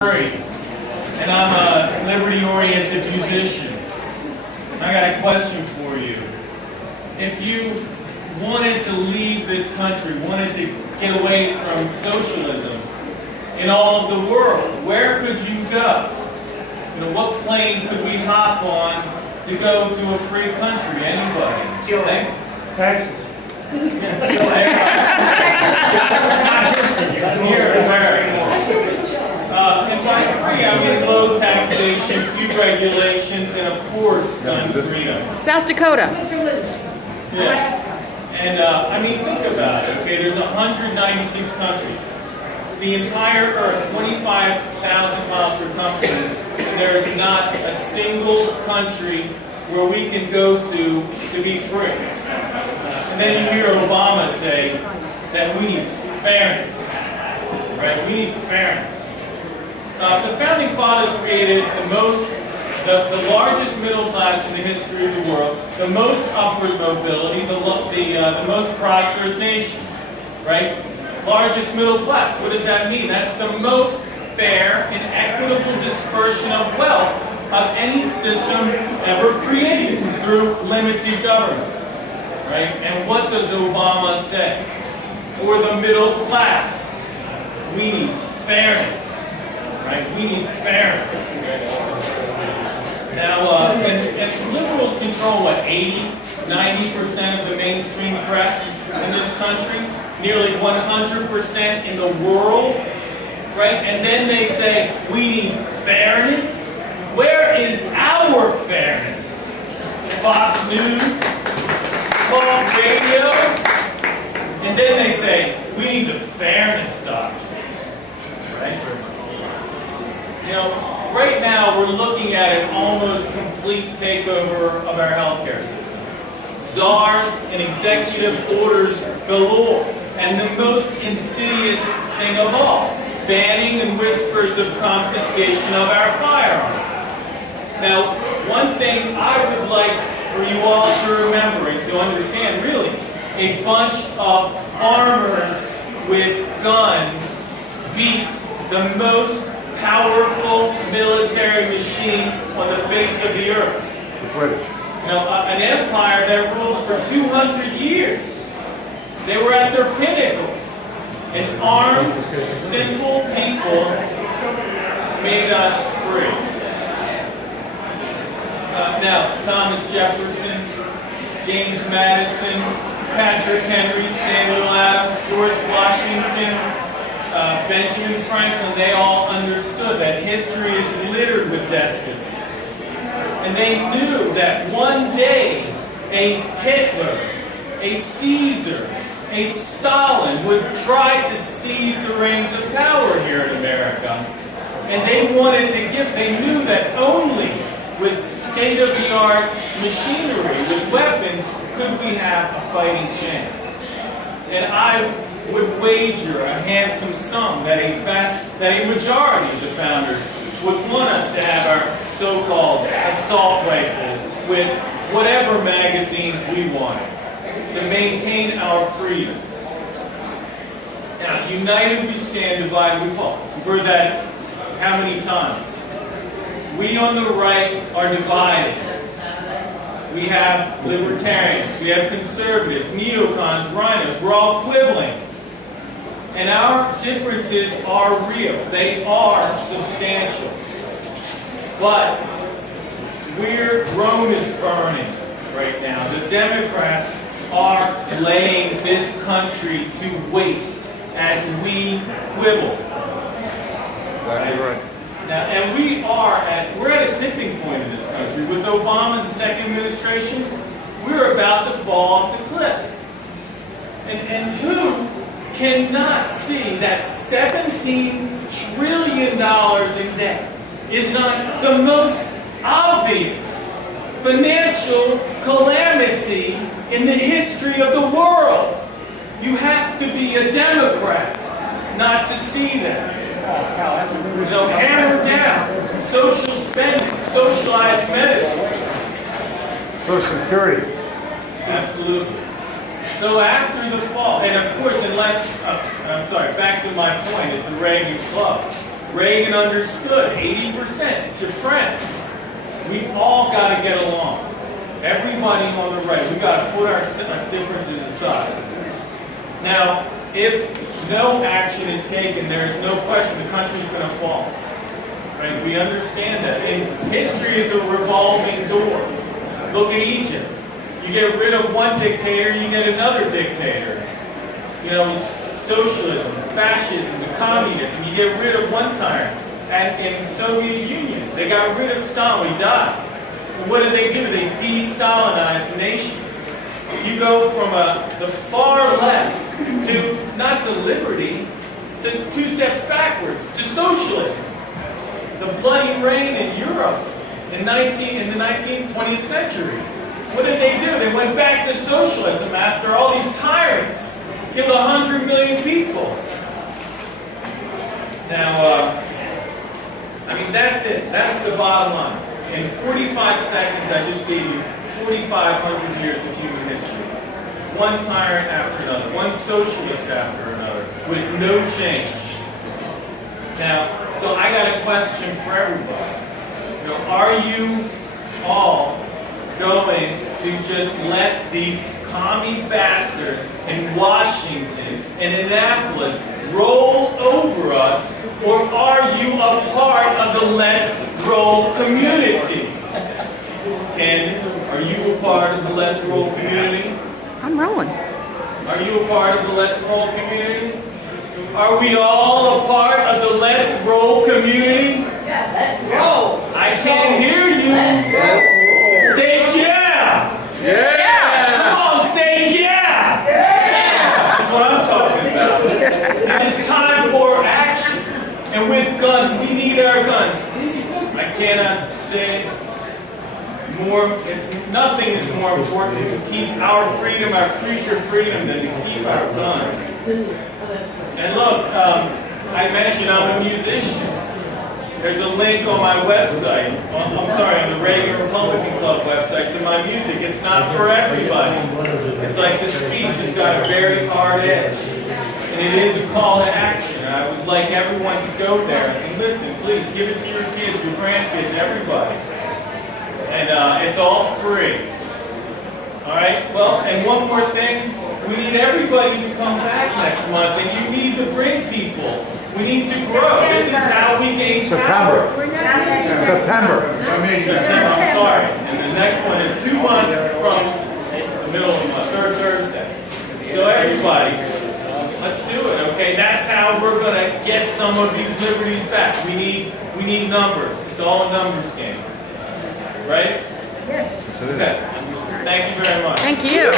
And I'm a liberty-oriented musician. I got a question for you. If you wanted to leave this country, wanted to get away from socialism in all of the world, where could you go? You know, what plane could we hop on to go to a free country? Anybody? Chile. Texas. And by free, I mean low taxation, few regulations, and of course, gun freedom. South Dakota. Yeah. And I mean, think about it. Okay, there's 196 countries. The entire Earth, 25,000 miles circumference. There is not a single country where we can go to be free. And then you hear Obama say that we need fairness. Right? We need fairness. The Founding Fathers created the largest middle class in the history of the world, the most upward mobility, the most prosperous nation, right? Largest middle class. What does that mean? That's the most fair and equitable dispersion of wealth of any system ever created through limited government, right? And what does Obama say? For the middle class, we need fairness. Right? We need fairness. Now, and liberals control what, 80–90% of the mainstream press in this country, nearly 100% in the world, right? And then they say we need fairness. Where is our fairness? Fox News, talk radio, and then they say we need the fairness doctrine, right? You know, right now we're looking at an almost complete takeover of our healthcare system. Czars and executive orders galore. And the most insidious thing of all, banning and whispers of confiscation of our firearms. Now, one thing I would like for you all to remember and to understand, really, a bunch of farmers with guns beat the most powerful military machine on the face of the earth. The British. You know, an empire that ruled for 200 years. They were at their pinnacle. And armed, simple people made us free. Now, Thomas Jefferson, James Madison, Patrick Henry, Samuel Adams, George Washington, Benjamin Franklin, they all understood that history is littered with despots. And they knew that one day a Hitler, a Caesar, a Stalin would try to seize the reins of power here in America. And they knew that only with state-of-the-art machinery, with weapons, could we have a fighting chance. And I would wager a handsome sum that a majority of the founders would want us to have our so-called assault rifles with whatever magazines we wanted to maintain our freedom. Now, united we stand, divided we fall. We've heard that how many times? We on the right are divided. We have libertarians, we have conservatives, neocons, rhinos. We're all quibbling. And our differences are real. They are substantial. But Rome is burning right now. The Democrats are laying this country to waste as we quibble. Exactly right. Now, and we're at a tipping point in this country. With Obama's second administration, we're about to fall off the cliff. And who cannot see that $17 trillion in debt is not the most obvious financial calamity in the history of the world? You have to be a Democrat not to see that. So hammer down social spending, socialized medicine. Social Security. Absolutely. So after the fall, and of course, back to my point, is the Reagan Club. Reagan understood, 80%, it's your friend. We've all got to get along. Everybody on the right, we've got to put our differences aside. Now, if no action is taken, there is no question the country's going to fall. Right? We understand that. And history is a revolving door. Look at Egypt. You get rid of one dictator, you get another dictator. You know, it's socialism, fascism, the communism. You get rid of one tyrant. And in the Soviet Union, they got rid of Stalin. He died. And what did they do? They de-Stalinized the nation. You go from the far left to, not to liberty, to 2 steps backwards, to socialism. The bloody reign in Europe in the 19th, 20th century. What did they do? They went back to socialism after all these tyrants killed 100 million people. Now, I mean, that's it. That's the bottom line. In 45 seconds, I just gave you 4,500 years of human history. One tyrant after another, one socialist after another, with no change. Now, so I got a question for everybody. You know, are you all going to just let these commie bastards in Washington and Annapolis roll over us, or are you a part of the Let's Roll community? Candace, are you a part of the Let's Roll community? I'm rolling. Are you a part of the Let's Roll community? Are we all a part of the Let's Roll community? Yes, let's roll. I can't hear you. Let's roll. Say yeah! Yeah! Come on, say yeah! Yeah. That's what I'm talking about. It is time for action. And with guns, we need our guns. I cannot say more. Nothing is more important to keep our freedom, our future freedom, than to keep our guns. And look, I mentioned I'm a musician. There's a link on my website, on the Reagan Republican Club website, to my music. It's not for everybody. It's like the speech has got a very hard edge. And it is a call to action. And I would like everyone to go there and listen. Please give it to your kids, your grandkids, everybody. And it's all free. Alright? Well, and one more thing. We need everybody to come back next month, and you need to bring people. We need to grow. This is how we gain power. September. September, I'm sorry. And the next one is 2 months from the middle of the month, third Thursday. So everybody, let's do it, okay? That's how we're going to get some of these liberties back. We need numbers. It's all a numbers game. Right? Yes. Okay. Thank you very much. Thank you.